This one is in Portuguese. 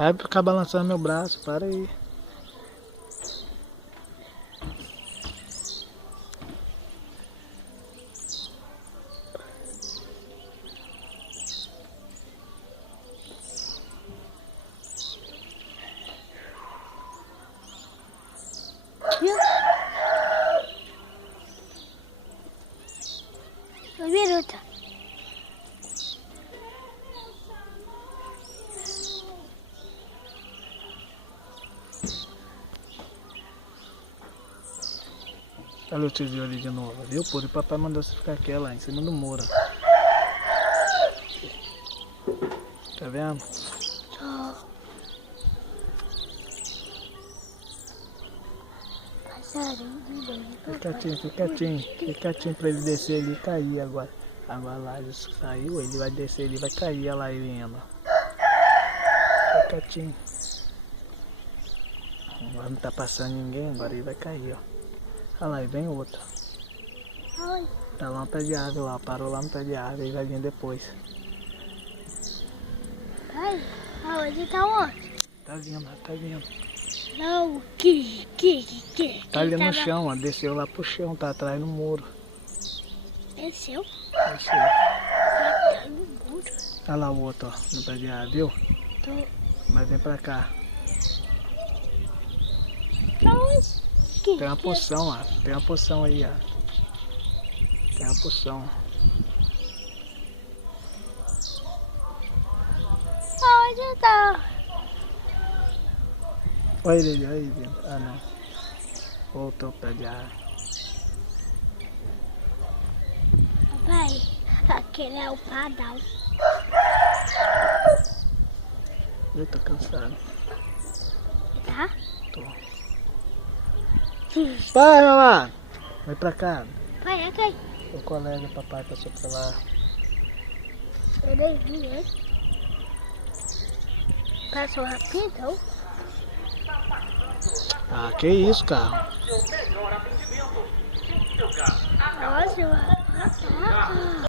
Para de ficar balançando meu braço, para aí. Dois minutos. Olha o Tiziu ali de novo, viu? Por isso o papai mandou você ficar aqui, lá em cima do muro. Tá vendo? Fica quietinho pra ele descer ali e cair agora. Agora lá ele saiu, ele vai descer, ele vai cair, olha lá ele indo. Fica quietinho. Agora não tá passando ninguém, agora ele vai cair, ó. Olha lá, e vem outro. Tá lá no pé de árvore lá, parou lá no pé de árvore, ele vai vir depois. Pai, aonde tá onde? Tá vindo, tá vindo. Não, Tá ali no chão, ó, desceu lá pro chão, tá atrás no muro. Desceu? Desceu. Tá no muro. Olha lá o outro, ó, no pé de árvore, viu? Tô. Mas vem pra cá. Aonde? Tem uma poção, ó. Tem uma poção aí, ó. Tem uma poção. Aonde tá? Olha ele, olha ele. Ah, não. Voltou pra cá. Papai, aquele é o padrão. Eu tô cansado. Tá? Tô. Pai, mamãe! Vem pra cá. Pai, é quem? O colega, papai passou pra lá. Eu nem vi ele. Passou rápido, então? Ah, que isso, carro? Nossa,